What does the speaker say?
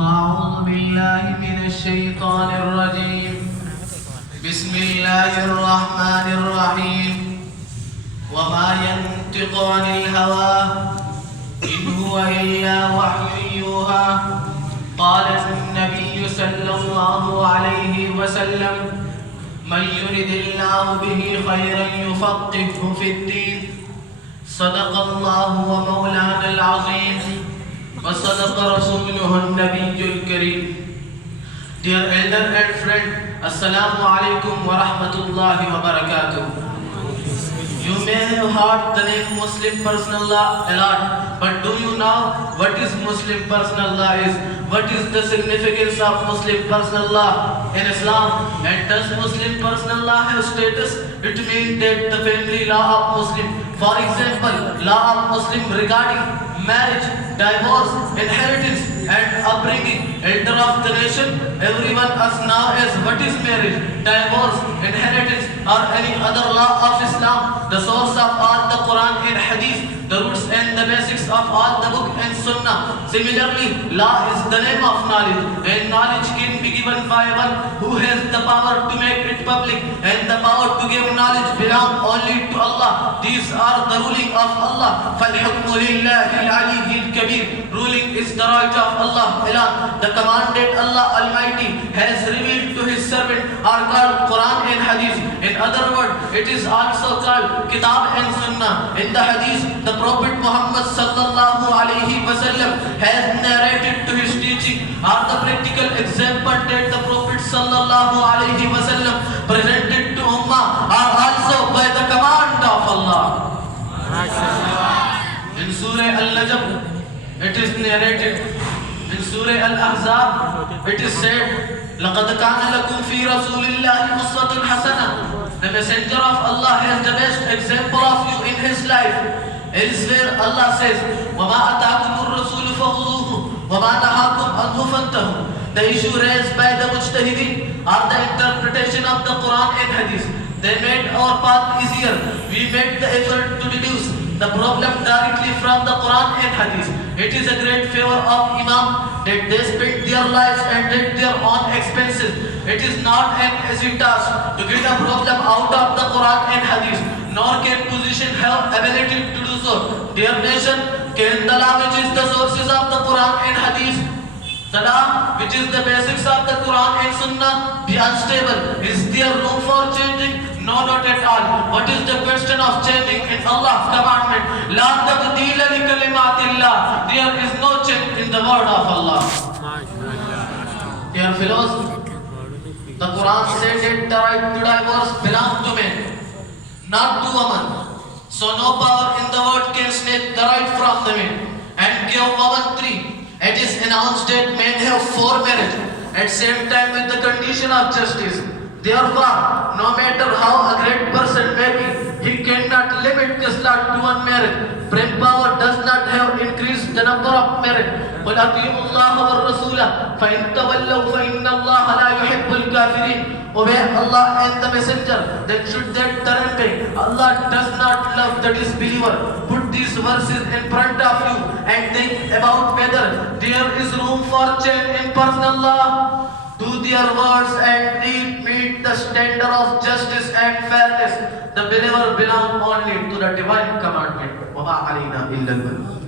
أعوذ بالله من الشيطان الرجيم. بسم الله الرحمن الرحيم. وما ينطق عن الهوى إن هو إلا وحي يوحى. قال النبي صلى الله عليه وسلم من يرد الله به خيرا يفقهه في الدين. صدق الله ومولانا العظيم وصدق رسوله النبي الكريم. Dear elder and friend, Assalamu alaikum wa rahmatullahi wa barakatuh. You may have heard the name Muslim personal law a lot, but do you know what is Muslim personal law is? What is the significance of Muslim personal law in Islam? And does Muslim personal law have status? It means that the family law of Muslim, for example, law of Muslim regarding marriage, divorce, inheritance and upbringing, elder of the nation, everyone us now as what is marriage, divorce, inheritance or any other law of Islam, the source of all the Quran and Hadith, the roots and the basics of all the book and Sunnah. Similarly, law is the name of knowledge, and knowledge can be given by one who has the power to make it public, and the power to give knowledge belong only to Allah. These are the ruling of Allah. فَالْحُكْمُ لِلَّهِ الْعَلِيِّ الْكَبِيرِ. Ruling is the right of Allah alone. The commanded Allah Almighty has revealed to His servant are called Quran and Hadith. In other words, it is also called Kitab and Sunnah. In the Hadith, the Prophet Muhammad sallallahu alaihi wasallam has narrated to his teaching are the practical example that the Prophet sallallahu alaihi wasallam presented to Ummah are also by the command of Allah. In Surah Al-Najm, it is narrated. In Surah Al-Ahzab, it is said, لَقَدْ كَانَ لَكُمْ فِي رَسُولِ اللَّهِ أُسْوَةٌ حَسَنَةٌ. The messenger of Allah has the best example of you in his life. Elsewhere Allah says, وَمَا أَتَاكُمُ الرَّسُولُ فَخُذُوهُ وَمَا نَهَاكُمْ عَنْهُ فَانْتَهُوا. The issue raised by the Mujtahideen are the interpretation of the Quran and Hadith. They made our path easier. We made the effort to deduce the problem directly from the Quran and Hadith. It is a great favor of Imam that they spent their lives and did their own expenses. It is not an easy task to get a problem out of the Quran and Hadith, nor can position have ability to do so. Dear nation, can the law which is the sources of the Quran and Hadith, the law which is the basics of the Quran and Sunnah, be unstable? Is there room for changing? No, not at all. What is the question of changing in Allah's commandment? La tabdeela li kalimatillah. There is no change in the word of Allah. Dear fellows, the Quran said that the right to divorce belongs to men, not to woman. So no power in the world can snatch the right from the men and give woman 3. It is announced that men have 4 marriages at same time with the condition of justice. Therefore, no matter how a great person may be, he cannot limit this lot to 1 marriage. Prem power does not have increased the number of marriage. قُلْ أَطِيعُوا اللَّهَ وَالرَّسُولَ فَإِن تَوَلَّوْا فَإِنَّ اللَّهَ لَا يُحِبُّ الْكَافِرِينَ. Obey Allah and the Messenger, then should that turn back. Allah does not love the disbeliever. Put these verses in front of you and think about whether there is room for change in personal law. Do their words and deed meet the standard of justice and fairness? The believer belongs only to the divine commandment. وَمَا عَلَيْنَا إِلَّا الْبَلَاغُ.